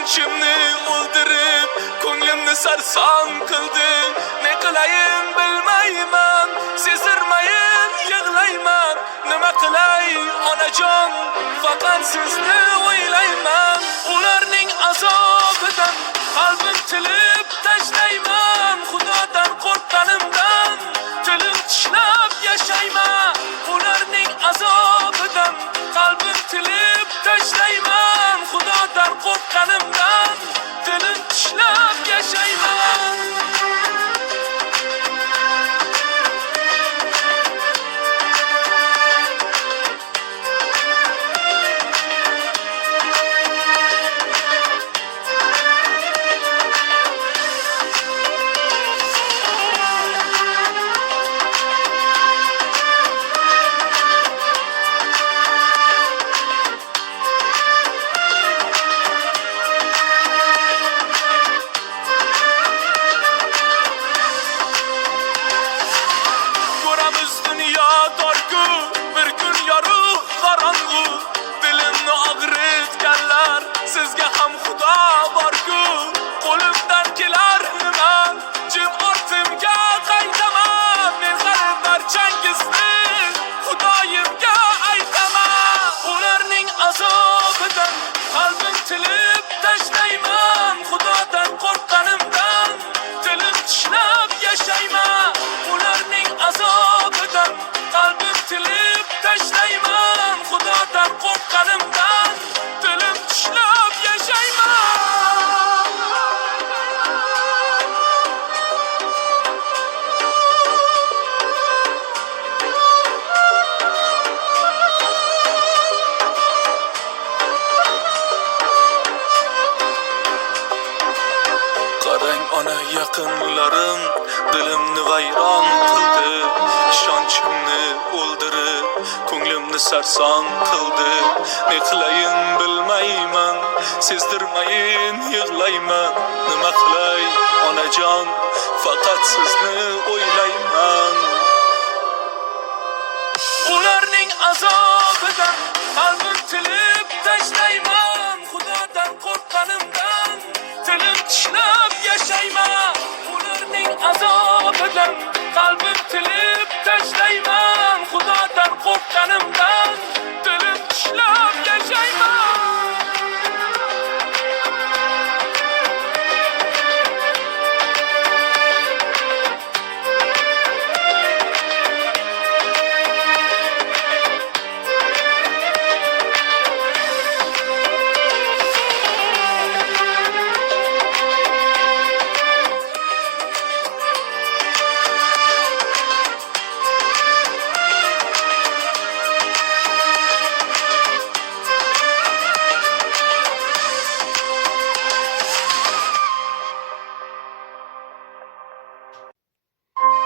ishonchimni o'ldirib, ko'nglimni sarson qildi. Ne qilayin bilmayman, sezdirmayin yig'layman. Nima qilay onajon, faqat sizni o'ylayman. Ularning azobidan qalbim tilib tashlayman. Xudodan qo'rqqanimdan tilim tishlab yashayman. Ularning azobidan qalbim tilib tashlayman. Xudodan qo'rqqanimdan tilim tishlab yashayman. Qalbim tilib tashlayman. Xudodan qo'rqqanimdan tilim tishlab yashayman. Ularning azobidan qalbim tilib tashlayman. Xudodan qo'rqqanimdan tilim tishlab yashayman. Qarang ona yaqinlarim dilimni vayron qildi. Ishonchimni o'ldirib, ko'nglimni sarson qildi. Ne qilayin bilmayman, sezdirmayin yig'layman. Nima qilay onajon, faqat sizni o'ylayman. Ularning azobidan qalbim tilib